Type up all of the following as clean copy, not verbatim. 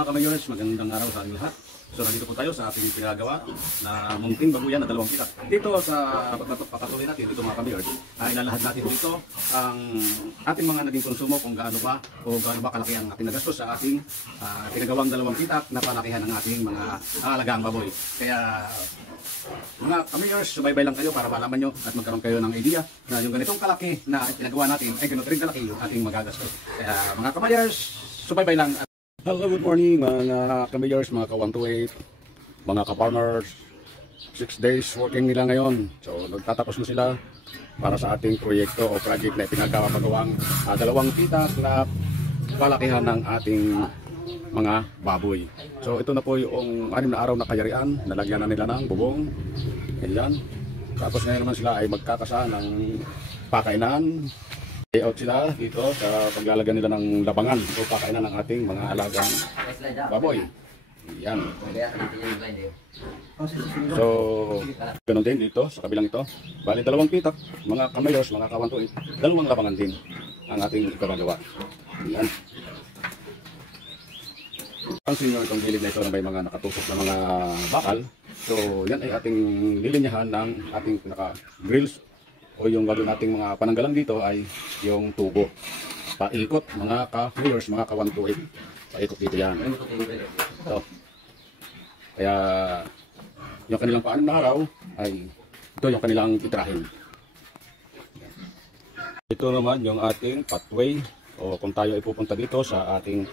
mga kamayors, magandang araw sa ating lahat. So nandito po tayo sa ating pinagawa na munting baguyan na 2 pitak. Dito sa pagpapatuloy natin, dito mga kamayors, ay ilalahad natin dito ang ating mga naging konsumo kung gaano ba o gaano ba kalaki ang ating nagastos sa ating pinagawang 2 pitak na palakihan ng ating mga alagang baboy. Kaya mga kamayors, subaybay lang kayo para malaman nyo at magkaroon kayo ng idea na yung ganitong kalaki na pinagawa natin ay ganito rin kalaki yung ating magagastos. Kaya mga kamayors, subaybay lang. Hello, good morning mga kamayors, mga ka-128, mga ka-farmers. 6 days working nila ngayon. So nagtatapos na sila para sa ating proyekto o project na pinagkakapagawang 2 pitak na palakihan ng ating mga baboy. So ito na po yung 6 na araw na kayarian, nalagyan na nila ng bubong. Ayan. Tapos ngayon naman sila ay magkakasa ng pakainan. Layout sila dito sa paglalagyan nila ng labangan o pakainan ng ating mga alagang baboy. Ayan. So ganun din dito sa kabilang ito. Bali 2 pitak, mga kamayos, mga ka-128, 2 labangan din ang ating ikagagawa. Ayan. Pansin nyo itong gilid na ito na may mga nakatusok na mga bakal. So yan ay ating lilinyahan ng ating pinaka-grills o yung gagawin nating mga pananggalang dito ay yung tubo. Paikot mga ka-viewers, mga ka-128. Paikot dito yan. Ito. Kaya yung kanilang paanim na araw ay ito yung kanilang itrahin. Ito naman yung ating pathway o kung tayo ay pupunta dito sa ating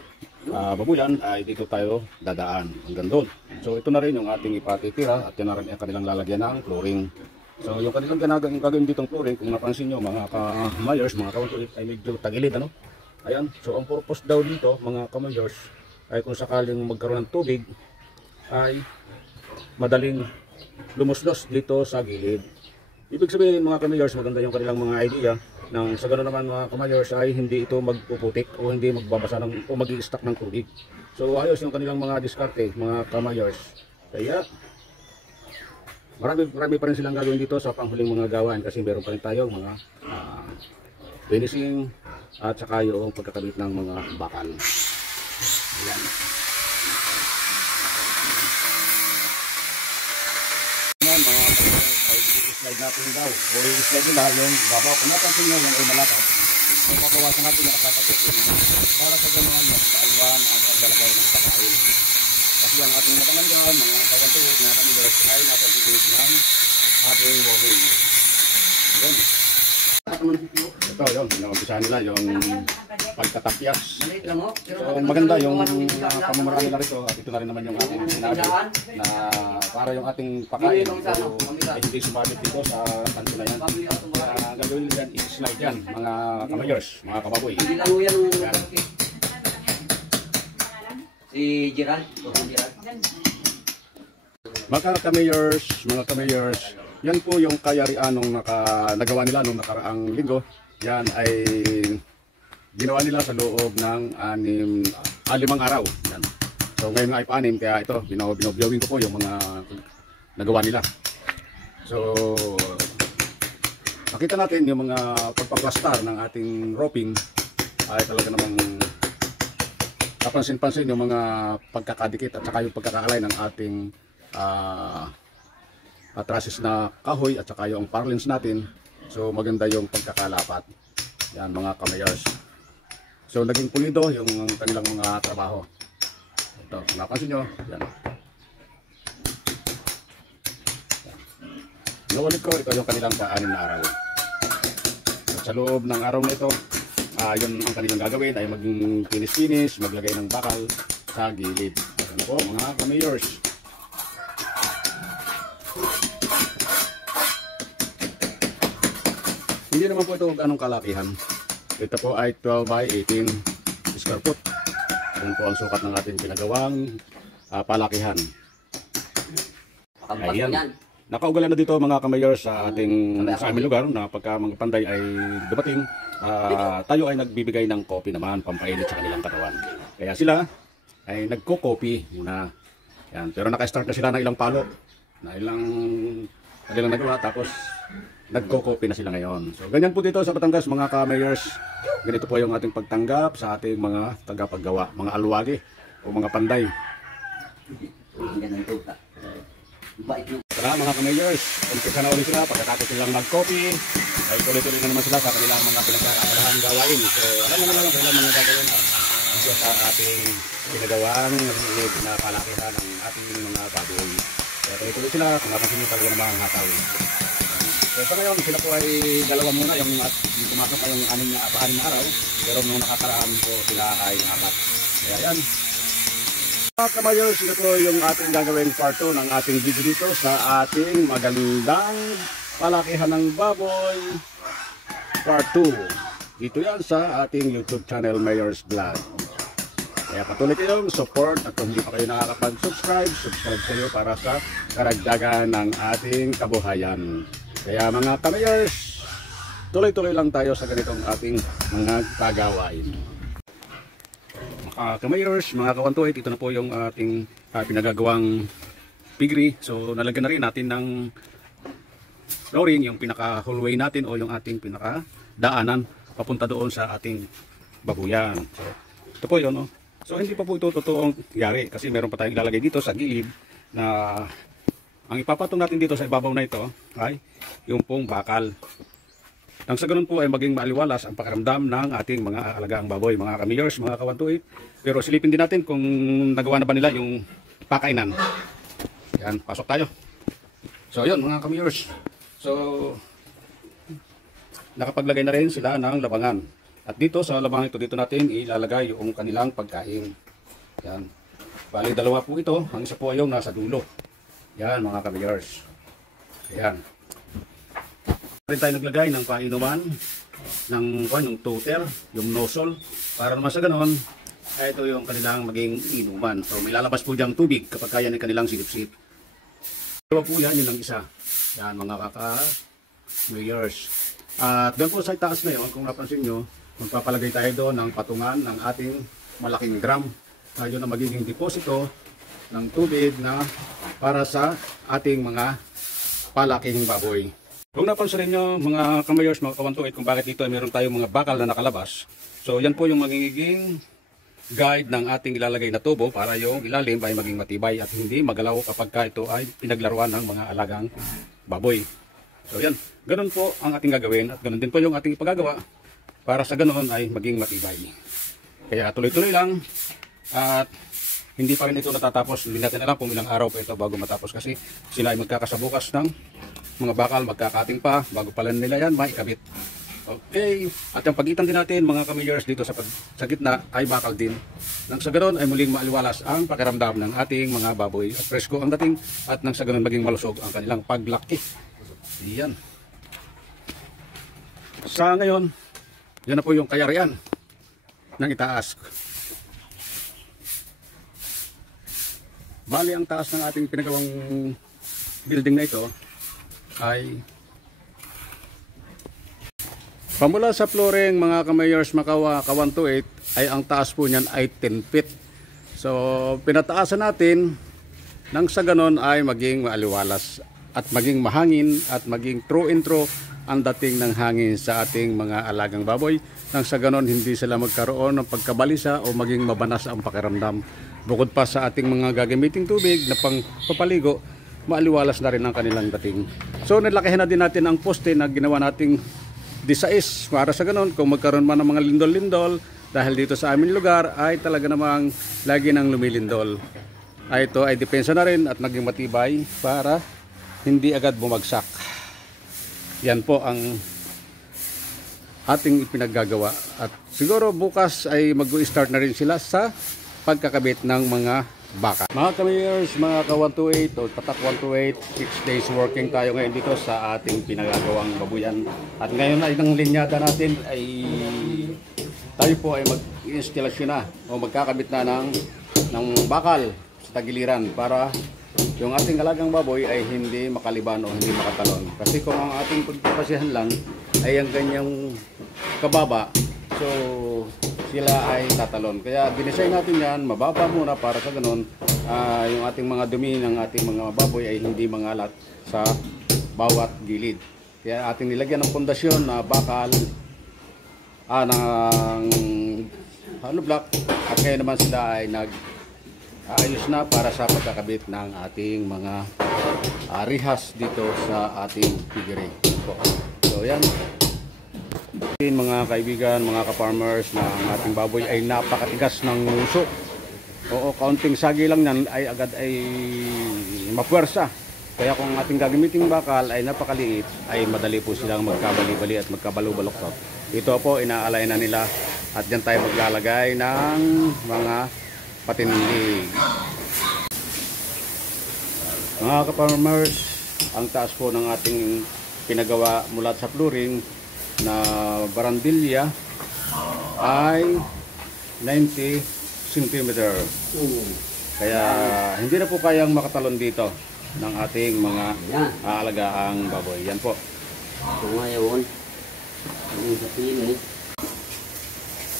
babuyan ay dito tayo dadaan hanggang doon. So ito na rin yung ating ipatitira at yan na rin ang kanilang lalagyan ng flooring. So yung kanilang gagawin ditong flooring, kung napansin nyo mga kamayors, mga ka-128 ay medyo tagilid ano. Ayan, so ang purpose daw dito mga kamayors ay kung sakaling magkaroon ng tubig ay madaling lumuslos dito sa gilid. Ibig sabihin mga kamayors, maganda yung kanilang mga idea nang sa ganoon naman mga kamayors ay hindi ito magpuputik o hindi magbabasa ng, o mag-i-stack ng tubig. So ayos yung kanilang mga diskarte mga kamayors. Kaya marami pa rin silang gagawin dito sa panghuling mga gawain kasi meron pa rin tayong mga finishing at saka yung pagkakabit ng mga bakal. Ayan. Ngayon mga ay i-slide natin daw o i-slide nila yung babaw. Kung napansin nyo yung ay malakaw. Kung papawasan natin yung katapos para sa ganoon mas kaalwan ang paglalagay ng pakain. Kasi ang ating matananggan, mga kawantuhot na kami ay nasa sigilid ng ating woving. Yun. Ito yun, pinampisahan nila yung pagtatapyas. So maganda yung pamamaraan nila rito at ito na rin naman yung ating sinabi na para yung ating pakain so, ay hindi sumabit dito sa kanto na yan. Gagawin nila yan, i-slide yan mga kamayors, mga kababoy. Si Gerald, mga kamayors, yan po yung kayarian nung nagawa nila nung nakaraang linggo. Yan ay ginawa nila sa loob ng 5 araw. Yan. So ngayon nga ay 6, kaya ito binobyawin ko po yung mga nagawa nila. So nakita natin yung mga pagpaplastar ng ating roping ay talaga namang kapansin-pansin yung mga pagkakadikit at saka yung pagkakakalay ng ating trusses na kahoy at saka yung parlins natin. So maganda yung pagkakalapat. Yan mga kamayors. So naging pulido yung kanilang mga trabaho. Ito, napansin nyo. Yan. Inuulit ko, ito yung kanilang 6 na araw. At sa loob ng araw na ito, yun ang kanilang gagawin ay maging finish, maglagay ng bakal sa gilid. Ano po mga kamayors. Hindi naman po ito anong kalakihan. Ito po ay 12 by 18 square foot. Yan po ang sukat ng ating pinagawang palakihan. Ayan. Nakaugalan na dito mga kamayors sa ating sa aming lugar na pagka mga panday ay dumating, tayo ay nagbibigay ng kopi naman, pampainit sa kanilang katawan. Kaya sila ay nagko-kopi muna. Yan. Pero naka-start na sila ng ilang palo, na ilang kanilang nagawa, tapos nagko-kopi na sila ngayon. So ganyan po dito sa Batangas mga kamayors. Ganito po yung ating pagtanggap sa ating mga tagapaggawa, mga alwagi. o mga panday. Tara mga kamayers, umpisa na ulit sila pagkatapos silang mag-coffee ay tuloy-tuloy na naman sila sa kanilang mga pinagkakalahan gawain. So alam naman lang kailan mga gagawin sa ating ginagawang narinig na palakihan ng ating mga baboy. Kaya tuloy-tuloy sila kung napansin nyo talaga namang hatawin. So sa ngayon sila po ay dalawa muna yung pumasok ay yung anim na araw, pero nung nakakaraan po sila ay 4. Kaya yan. Mga kamayos, ito po yung ating gagawing part 2 ng ating video dito sa ating magandang palakihan ng baboy part 2. Dito yan sa ating YouTube channel Mayor's Vlog. Kaya patuloy kayong support at kung hindi pa kayo nakakapag-subscribe, subscribe kayo para sa karagdagan ng ating kabuhayan. Kaya mga kamayos, tuloy-tuloy lang tayo sa ganitong ating mga kagawain. Kamayers, mga kawantuit, ito na po yung ating pinagagawang piggery. So nalagyan na rin natin ng flooring, yung pinaka hallway natin o yung ating pinaka daanan papunta doon sa ating babuyan. So ito po yun. No? So hindi pa po ito totoong yari kasi meron pa tayong ilalagay dito sa gilid na ang ipapatong natin dito sa ibabaw na ito ay yung pong bakal. Nang sa ganun po ay maging maaliwalas ang pakiramdam ng ating mga alagang baboy, mga kamayers, mga kawantuit. Pero silipin din natin kung nagawa na ba nila yung pakainan. Yan, pasok tayo. So yun mga kamayers. So nakapaglagay na rin sila ng labangan. At dito sa labangan ito, dito natin ilalagay yung kanilang pagkain. Yan. Bali dalawa po ito, ang isa po ay yung nasa dulo. Yan mga kamayers. Yan. Rin tayo naglagay ng painuman ng toter, yung nozzle, para naman sa ganon ay ito yung kanilang maging inuman. So may lalabas po diyang tubig kapag kaya ng kanilang silip-silip. Dalawa po yan, yun ang isa. Yan mga kaka-mayers. At doon po sa itaas na yun, kung napansin nyo, magpapalagay tayo doon ng patungan ng ating malaking drum. Yun ang magiging deposito ng tubig na para sa ating mga palaking baboy. Kung napansin nyo mga kamayers, mga kawantuit, kung bakit dito ay meron tayong mga bakal na nakalabas. So yan po yung magiging guide ng ating ilalagay na tubo para yung ilalim ay maging matibay at hindi magalaw kapag ka ito ay pinaglaruan ng mga alagang baboy. So yan, ganun po ang ating gagawin at ganun din po yung ating ipagagawa para sa ganun ay maging matibay. Kaya tuloy-tuloy lang at hindi pa rin ito natatapos. Hindi natin alam kung ilang araw pa ito bago matapos kasi sila ay magkakasabukas ng mga bakal, magkakating pa bago pala nila yan maikabit. Okay, at yung pagitan din natin mga kamayers dito sa gitna ay bakal din. Nang sa ganoon ay muling maaliwalas ang pakiramdam ng ating mga baboy at presko ang dating at nang sa ganoon maging malusog ang kanilang paglaki. Yan. Sa ngayon, yan na po yung kayarian ng itaas. Bali ang taas ng ating pinagawang building na ito ay pamula sa flooring mga kamayers, kawantuit, ay ang taas po niyan ay 10 feet. So pinataasan natin nang sa ganon ay maging maaliwalas at maging mahangin at maging true and true ang dating ng hangin sa ating mga alagang baboy. Nang sa ganon hindi sila magkaroon ng pagkabalisa o maging mabanas ang pakiramdam. Bukod pa sa ating mga gagamiting tubig na pang papaligo, maaliwalas na rin ang kanilang dating. So nilakihan na din natin ang poste na ginawa nating disais para sa ganun kung magkaroon man ng mga lindol-lindol dahil dito sa aming lugar ay talaga namang lagi nang lumilindol. Ito ay depensa na rin at naging matibay para hindi agad bumagsak. Yan po ang ating ipinaggagawa at siguro bukas ay mag-start na rin sila sa pagkakabit ng mga baka. Mga kamayers, mga ka-128 o tatak 128, 6 days working tayo ngayon dito sa ating pinagagawang babuyan. At ngayon ay ng linyada natin ay tayo po ay mag-instalasyon na o magkakabit na ng bakal sa tagiliran para yung ating alagang baboy ay hindi makaliban o hindi makatalon. Kasi kung ang ating pagpapasihan lang ay ang ganyang kababa, so sila ay tatalon. Kaya dinesign natin yan, mababa muna para sa ganun yung ating mga dumi ng ating mga baboy ay hindi mangalat sa bawat gilid. Kaya ating nilagyan ng pundasyon na bakal ng hollow block at ngayon naman sila ay ayos na para sa pagkakabit ng ating mga rehas dito sa ating piggery. So yan, mga kaibigan, mga ka-farmers, na ang ating baboy ay napakatigas ng nguso. Oo, kaunting sagi lang yan ay agad ay mapuwersa. Kaya kung ating gagamiting bakal ay napakaliit, ay madali po silang magkabali-bali at magkabalubaloktot. Ito po, inaalay na nila at dyan tayo maglalagay ng mga patindig. Mga ka-farmers, ang taas po ng ating pinagawa mula sa flooring na barandilya ay 90 cm. Kaya hindi na po kayang makatalon dito ng ating mga aalagaang baboy. Yan po. So ngayon, yung sa pili.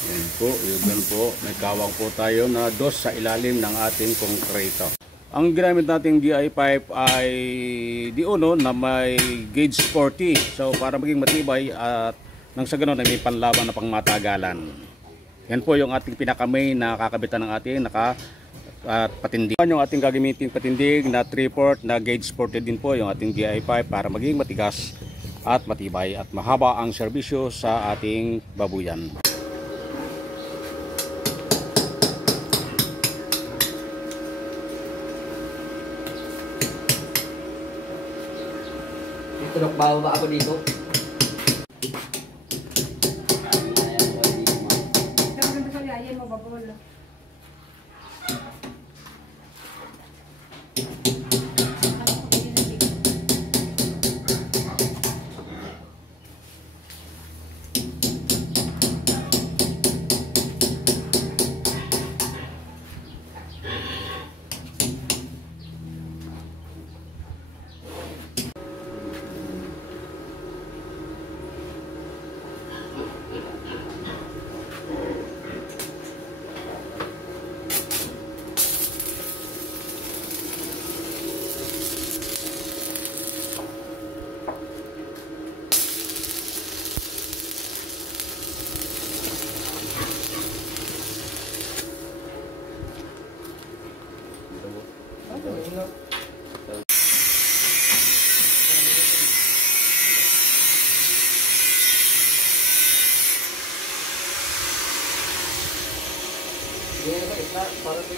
Yan po, yun po. May kawang po tayo na dos sa ilalim ng ating konkreto. Ang ginamit nating GI pipe ay di-uno na may gauge 40. So para maging matibay at nang sa ganun ay may panlaban na pangmatagalan. Yan po yung ating pinaka-main na kakabitan ng ating patindig. Yung ating gagamitin patindig na 3/4 na gauge 40 din po yung ating GI pipe para maging matigas at matibay at mahaba ang serbisyo sa ating babuyan. Tulok ba ako dito? Para